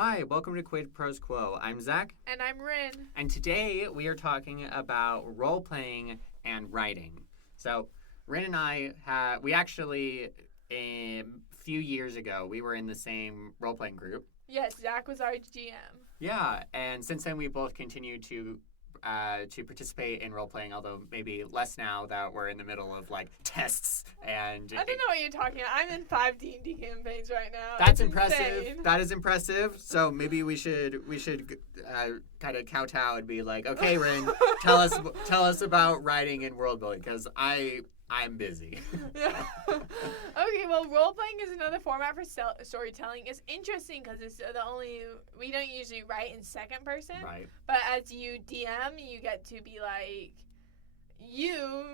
Hi, welcome to Quid Pros Quo. I'm Zac. And I'm Rin. And today we are talking about role-playing and writing. So, Rin and I, we actually, a few years ago, we were in the same role-playing group. Yes, Zac was our GM. Yeah, and since then we both continue to participate in role-playing, although maybe less now that we're in the middle of, tests and... I don't know what you're talking about. I'm in 5 D&D campaigns right now. That's It's impressive. insane. That is impressive. So maybe we should kind of kowtow and be like, okay, Rin, tell us about writing and world building, because I'm busy. Yeah. Okay, well, role-playing is another format for storytelling. It's interesting because it's we don't usually write in second person. Right. But as you DM, you get to be like, you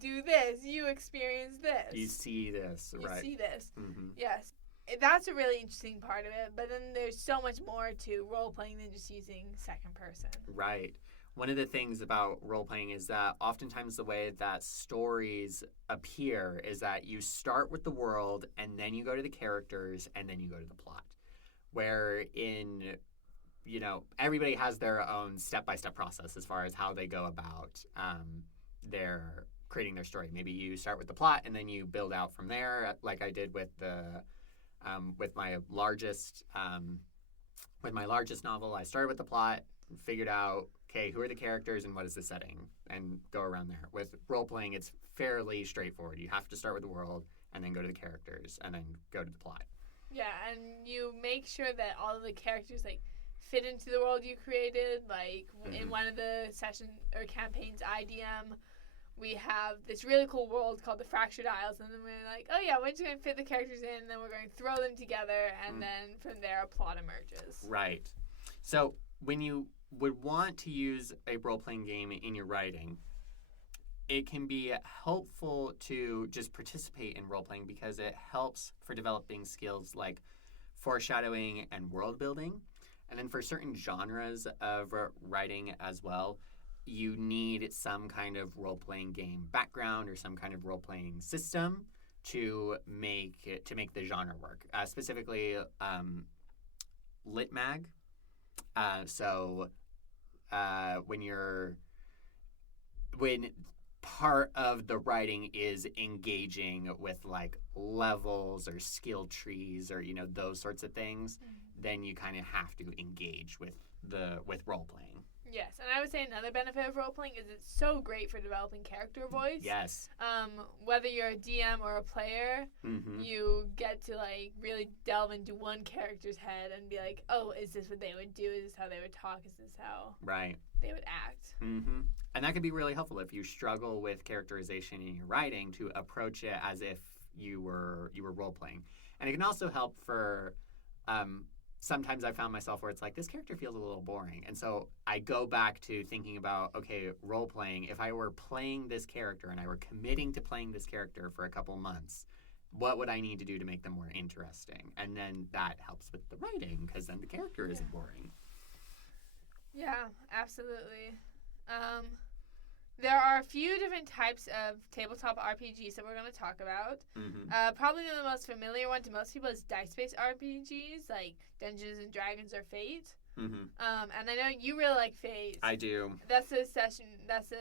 do this, you experience this. You see this, right? You see this. Mm-hmm. Yes. That's a really interesting part of it, but then there's so much more to role-playing than just using second person. Right. One of the things about role-playing is that oftentimes the way that stories appear is that you start with the world, and then you go to the characters, and then you go to the plot. Where everybody has their own step-by-step process as far as how they go about their creating their story. Maybe you start with the plot, and then you build out from there, like I did with my largest novel. I started with the plot, figured out, okay, who are the characters and what is the setting, and go around there. With role-playing, it's fairly straightforward. You have to start with the world, and then go to the characters, and then go to the plot. Yeah, and you make sure that all of the characters, fit into the world you created. In one of the sessions or campaigns I DM, we have this really cool world called the Fractured Isles, and then we're like, oh yeah, we're just going to fit the characters in, and then we're going to throw them together, and then from there a plot emerges. Right. So when you would want to use a role-playing game in your writing, it can be helpful to just participate in role-playing because it helps for developing skills like foreshadowing and world building. And then for certain genres of writing as well, you need some kind of role-playing game background or some kind of role-playing system to make the genre work. Specifically, Lit Mag. When part of the writing is engaging with levels or skill trees or those sorts of things, then you kind of have to engage with role playing. Yes, and I would say another benefit of role-playing is it's so great for developing character voice. Yes. Whether you're a DM or a player, you get to really delve into one character's head and be like, oh, is this what they would do? Is this how they would talk? Is this how they would act? Mm-hmm. And that could be really helpful if you struggle with characterization in your writing to approach it as if you were role-playing. And it can also help for... sometimes I found myself where it's like, this character feels a little boring. And so I go back to thinking about, okay, role-playing. If I were playing this character and I were committing to playing this character for a couple months, what would I need to do to make them more interesting? And then that helps with the writing because then the character isn't boring. Yeah, absolutely. There are a few different types of tabletop RPGs that we're going to talk about. Mm-hmm. Probably the most familiar one to most people is dice-based RPGs, like Dungeons and Dragons or Fate. Mm-hmm. And I know you really like Fate. I do. That's the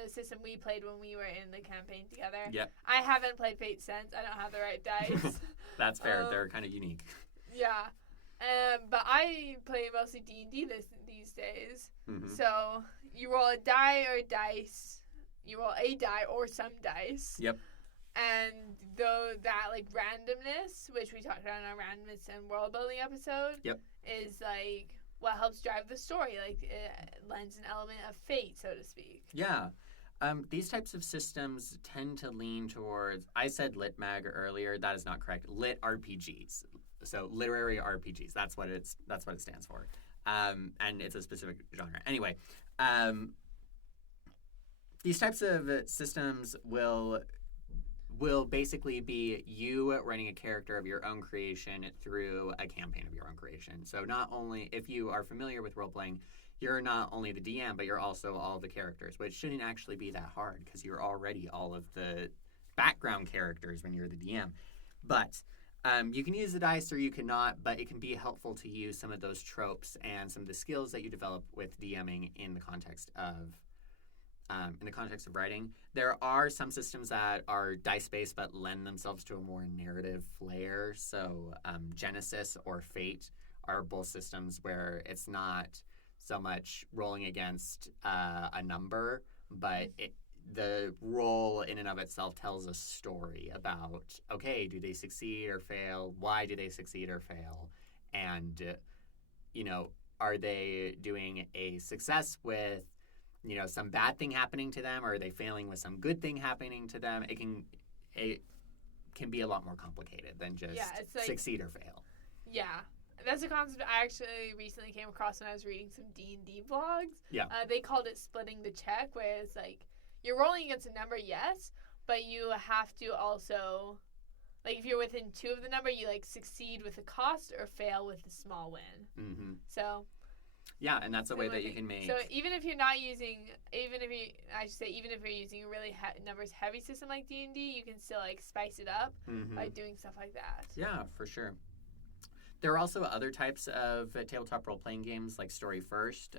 system we played when we were in the campaign together. Yep. I haven't played Fate since. I don't have the right dice. That's fair. They're kind of unique. Yeah. But I play mostly D&D these days. Mm-hmm. So you roll a die or dice. You roll a die or some dice. Yep. And that randomness, which we talked about in our randomness and world building episode, is what helps drive the story. It lends an element of fate, so to speak. Yeah. These types of systems tend to lean towards, I said Lit Mag earlier, that is not correct. Lit RPGs. So literary RPGs. That's what it stands for. And it's a specific genre. Anyway, these types of systems will basically be you running a character of your own creation through a campaign of your own creation. So not only, if you are familiar with role-playing, you're not only the DM, but you're also all of the characters, which shouldn't actually be that hard because you're already all of the background characters when you're the DM. But You can use the dice or you cannot, but it can be helpful to use some of those tropes and some of the skills that you develop with DMing in the context of writing. There are some systems that are dice-based but lend themselves to a more narrative flair. So Genesis or Fate are both systems where it's not so much rolling against a number, but the roll in and of itself tells a story about, okay, do they succeed or fail? Why do they succeed or fail? And, are they doing a success with, some bad thing happening to them? Or are they failing with some good thing happening to them? It can be a lot more complicated than just succeed or fail. Yeah. That's a concept I actually recently came across when I was reading some D&D blogs. Yeah. They called it splitting the check, where it's like, you're rolling against a number, yes, but you have to also, if you're within 2 of the number, you, succeed with a cost or fail with a small win. Mm-hmm. So. Yeah, and that's a way that you can make. So even if you're using a really numbers heavy system like D&D, you can still, spice it up by doing stuff like that. Yeah, for sure. There are also other types of tabletop role-playing games, like story-first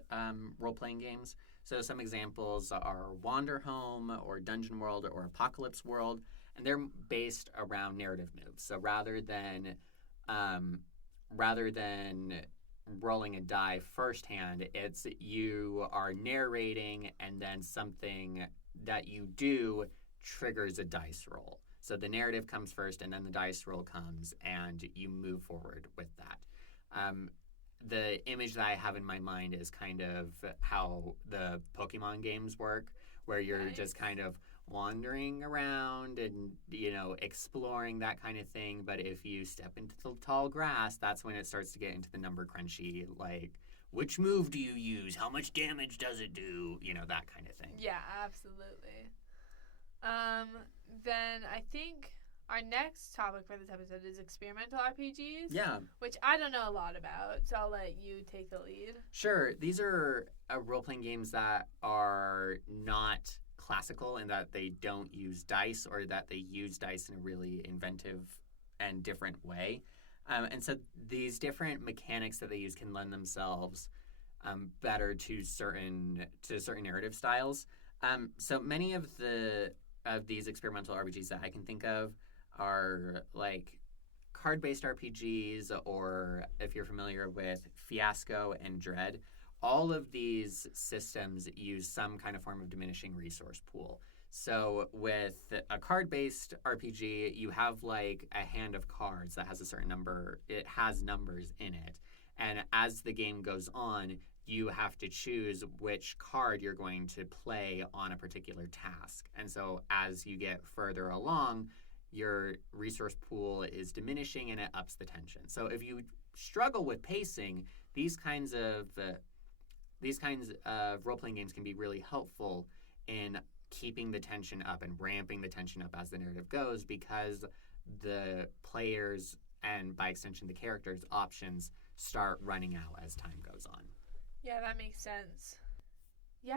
role-playing games. So some examples are Wander Home or Dungeon World or Apocalypse World, and they're based around narrative moves. So rather than rolling a die firsthand, it's you are narrating and then something that you do triggers a dice roll. So the narrative comes first and then the dice roll comes and you move forward with that. The image that I have in my mind is kind of how the Pokemon games work, where you're just kind of wandering around and, exploring that kind of thing. But if you step into the tall grass, that's when it starts to get into the number crunchy, which move do you use? How much damage does it do? That kind of thing. Yeah, absolutely. Then I think our next topic for this episode is experimental RPGs. Yeah. Which I don't know a lot about, so I'll let you take the lead. Sure. These are role-playing games that are not classical in that they don't use dice, or that they use dice in a really inventive and different way. And so these different mechanics that they use can lend themselves better to certain narrative styles. So many of these experimental RPGs that I can think of are card-based RPGs, or if you're familiar with Fiasco and Dread, all of these systems use some kind of form of diminishing resource pool. So with a card-based RPG, you have a hand of cards that has a certain number. It has numbers in it. And as the game goes on, you have to choose which card you're going to play on a particular task. And so as you get further along, your resource pool is diminishing and it ups the tension. So if you struggle with pacing, these kinds of role-playing games can be really helpful in keeping the tension up and ramping the tension up as the narrative goes, because the players, and by extension the characters' options, start running out as time goes on. Yeah, that makes sense. Yeah,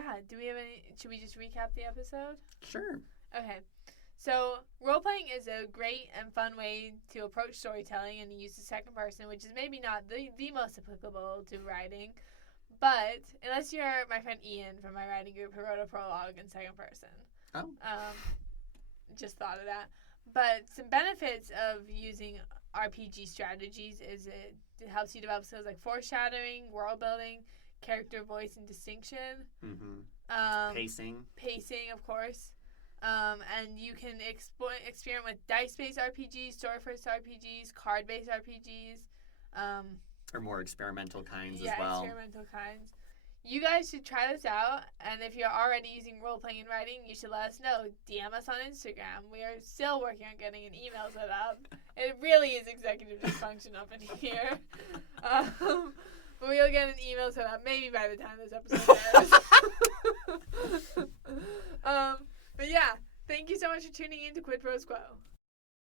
should we just recap the episode? Sure. Okay. So, role-playing is a great and fun way to approach storytelling and use the second person, which is maybe not the most applicable to writing. But, unless you're my friend Ian from my writing group who wrote a prologue in second person. Oh. Just thought of that. But some benefits of using RPG strategies is it helps you develop skills like foreshadowing, world building, character voice and distinction. Mm-hmm. Pacing, of course. And you can experiment with dice-based RPGs, story-first RPGs, card-based RPGs. Or more experimental kinds as well. Yeah, experimental kinds. You guys should try this out, and if you're already using role-playing and writing, you should let us know. DM us on Instagram. We are still working on getting an email set up. It really is executive dysfunction up in here. But we'll get an email set up maybe by the time this episode airs. But yeah, thank you so much for tuning in to Quid Pro Quo.